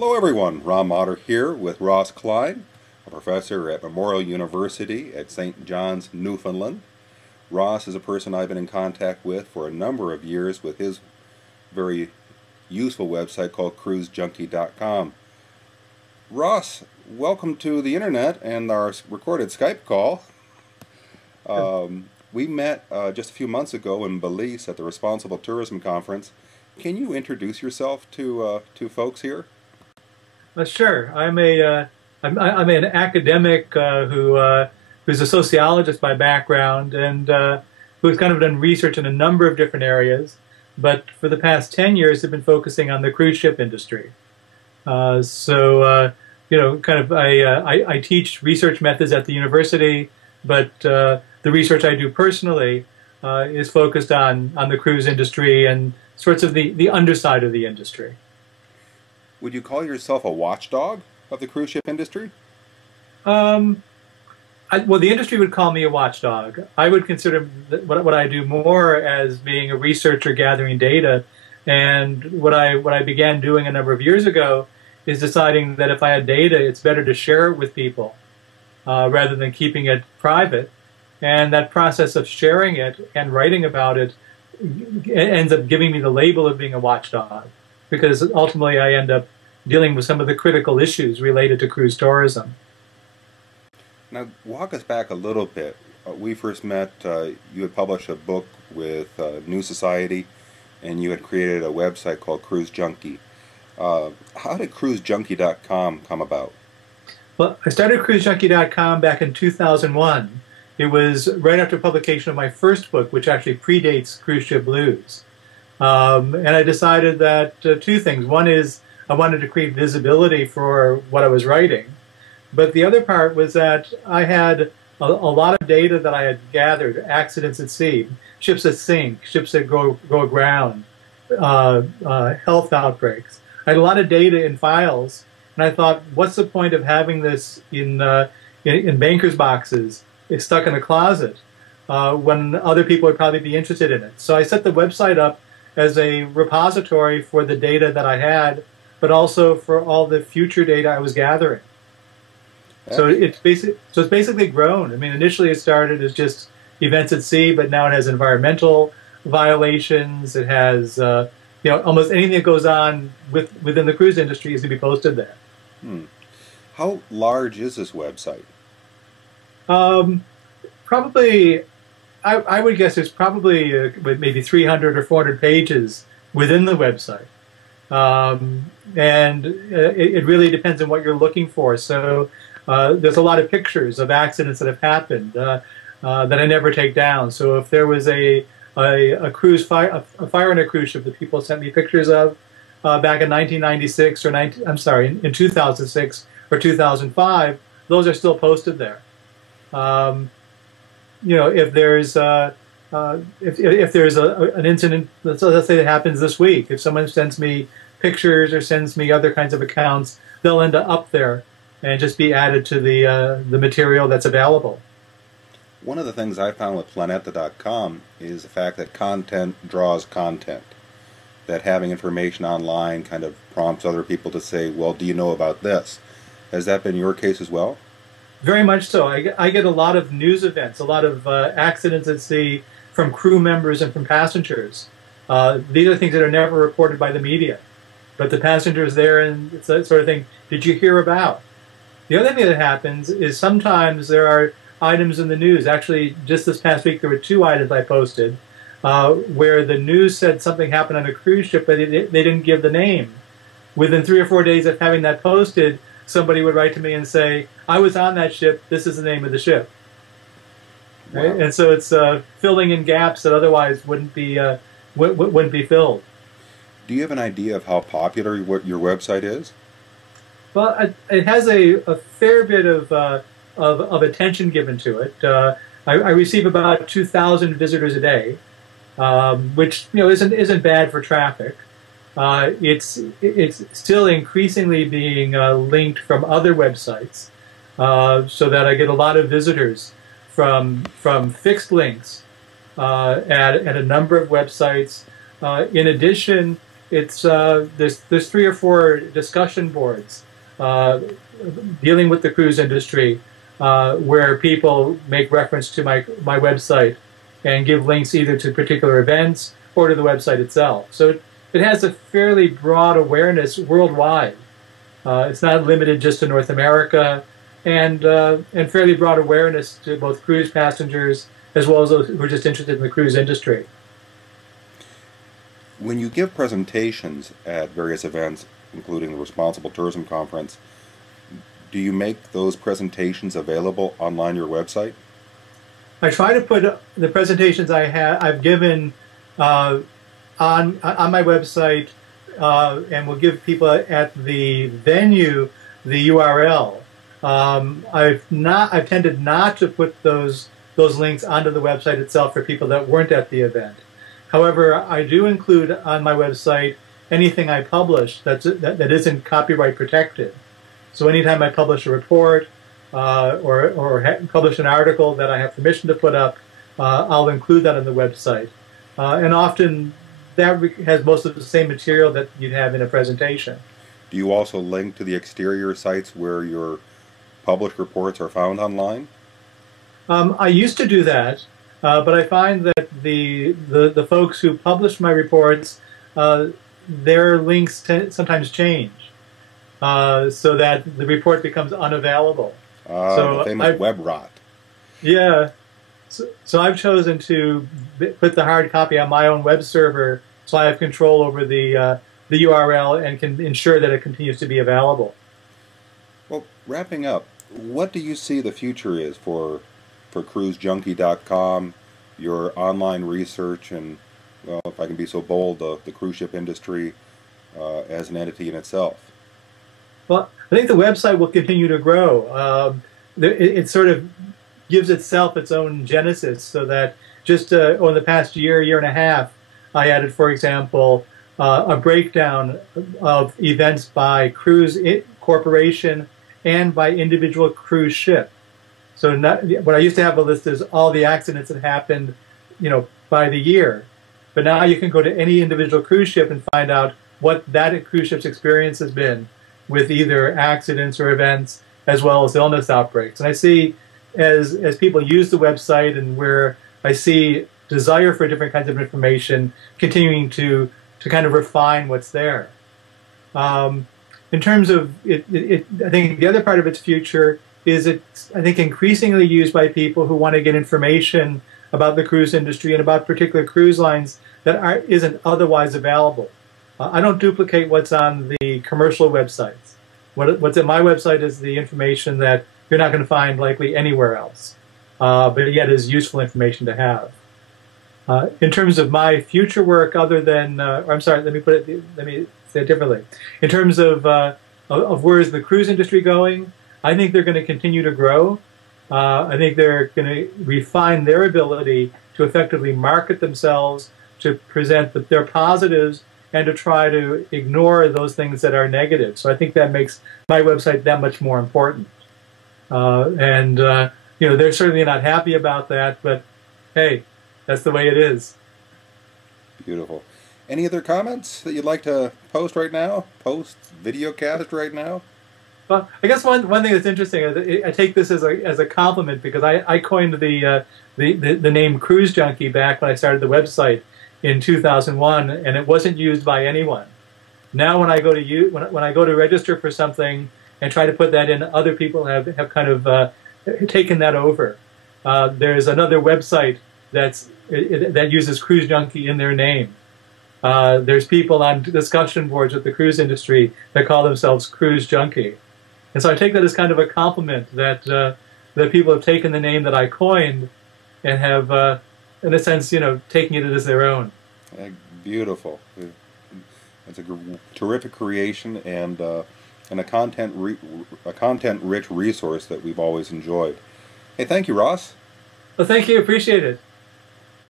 Hello everyone, Ron Motter here with Ross Klein, a professor at Memorial University at St. John's, Newfoundland. Ross is a person I've been in contact with for a number of years with his very useful website called CruzJunkie.com. Ross, welcome to the internet and our recorded Skype call. We met just a few months ago in Belize at the Responsible Tourism Conference. Can you introduce yourself to folks here? Sure. I'm an academic who's a sociologist by background and who's kind of done research in a number of different areas. But for the past 10 years, I've been focusing on the cruise ship industry. I teach research methods at the university, but the research I do personally is focused on the cruise industry and sorts of the underside of the industry. Would you call yourself a watchdog of the cruise ship industry? Well, the industry would call me a watchdog. I would consider what I do more as being a researcher gathering data. And what I began doing a number of years ago is deciding that if I had data, it's better to share it with people rather than keeping it private. And that process of sharing it and writing about it ends up giving me the label of being a watchdog, because ultimately I end up dealing with some of the critical issues related to cruise tourism. Now, walk us back a little bit. We first met, you had published a book with New Society, and you had created a website called Cruz Junkie. How did CruzJunkie.com come about? Well, I started CruzJunkie.com back in 2001. It was right after publication of my first book, which actually predates Cruise Ship Blues. And I decided that two things. One is I wanted to create visibility for what I was writing. But the other part was that I had a lot of data that I had gathered, accidents at sea, ships that sink, ships that go aground, health outbreaks. I had a lot of data in files, and I thought, what's the point of having this in bankers' boxes? It's stuck in a closet when other people would probably be interested in it. So I set the website up as a repository for the data that I had, but also for all the future data I was gathering. So it's basically grown. I mean, initially it started as just events at sea, but now it has environmental violations. It has almost anything that goes on within the cruise industry is to be posted there. How large is this website? Probably, I would guess there's probably maybe 300 or 400 pages within the website. And it really depends on what you're looking for. So there's a lot of pictures of accidents that have happened that I never take down. So if there was a cruise fire, a fire on a cruise ship that people sent me pictures of back in 1996 or in 2006 or 2005, those are still posted there. If there's an incident, let's say that happens this week, if someone sends me pictures or sends me other kinds of accounts, they'll end up there and just be added to the material that's available. One of the things I found with Planeta.com is the fact that content draws content. That having information online kind of prompts other people to say, well, do you know about this? Has that been your case as well? Very much so. I get a lot of news events, a lot of accidents at sea from crew members and from passengers. These are things that are never reported by the media. But the passengers there, and it's that sort of thing, did you hear about? The other thing that happens is sometimes there are items in the news. Actually, just this past week, there were 2 items I posted where the news said something happened on a cruise ship, but they didn't give the name. Within 3 or 4 days of having that posted, somebody would write to me and say, I was on that ship, this is the name of the ship. Right? Wow. And so it's filling in gaps that otherwise wouldn't be filled. Do you have an idea of how popular your website is? Well, it has a fair bit of attention given to it. I receive about 2,000 visitors a day, which isn't bad for traffic. It's still increasingly being linked from other websites, so that I get a lot of visitors from fixed links at a number of websites. In addition, it's there's 3 or 4 discussion boards dealing with the cruise industry where people make reference to my website and give links either to particular events or to the website itself. So it has a fairly broad awareness worldwide. It's not limited just to North America, and fairly broad awareness to both cruise passengers as well as those who are just interested in the cruise industry. When you give presentations at various events, including the Responsible Tourism Conference, do you make those presentations available online on your website? I try to put the presentations I've given on my website, and will give people at the venue the URL. I've tended not to put those links onto the website itself for people that weren't at the event. However, I do include on my website anything I publish that isn't copyright protected. So anytime I publish a report or publish an article that I have permission to put up, I'll include that on the website. And often that has most of the same material that you'd have in a presentation. Do you also link to the exterior sites where your published reports are found online? I used to do that, but I find that the folks who publish my reports, their links sometimes change, so that the report becomes unavailable. The famous web rot. Yeah. So I've chosen to put the hard copy on my own web server, so I have control over the URL and can ensure that it continues to be available. Well, wrapping up, what do you see the future is for CruiseJunkie.com, your online research, and, well, if I can be so bold, the cruise ship industry as an entity in itself? Well, I think the website will continue to grow. It sort of gives itself its own genesis, so that just over the past year and a half, I added, for example, a breakdown of events by cruise corporation and by individual cruise ship. So what I used to have a list is all the accidents that happened, by the year. But now you can go to any individual cruise ship and find out what that cruise ship's experience has been with either accidents or events as well as illness outbreaks. And I see as people use the website, and where I see desire for different kinds of information, continuing to kind of refine what's there. In terms of I think the other part of its future is it's, I think, increasingly used by people who want to get information about the cruise industry and about particular cruise lines that isn't otherwise available. I don't duplicate what's on the commercial websites. What's at my website is the information that you're not going to find likely anywhere else, but yet is useful information to have. In terms of my future work, other than, or I'm sorry, let me say it differently. In terms of where is the cruise industry going, I think they're going to continue to grow. I think they're going to refine their ability to effectively market themselves, to present their positives, and to try to ignore those things that are negative. So I think that makes my website that much more important. They're certainly not happy about that, but hey, that's the way it is. Beautiful. Any other comments that you'd like to post right now? Post video cast right now? Well, I guess one thing that's interesting is I take this as a compliment, because I coined the name Cruz Junkie back when I started the website in 2001, and it wasn't used by anyone. Now when I go to when I go to register for something and try to put that in, other people have kind of taken that over. There's another website that uses Cruz Junkie in their name. There's people on discussion boards with the cruise industry that call themselves Cruz Junkie. And so I take that as kind of a compliment that that people have taken the name that I coined and have, in a sense, taking it as their own. Beautiful. It's a terrific creation, and a content-rich resource that we've always enjoyed. Hey, thank you, Ross. Well, thank you. Appreciate it.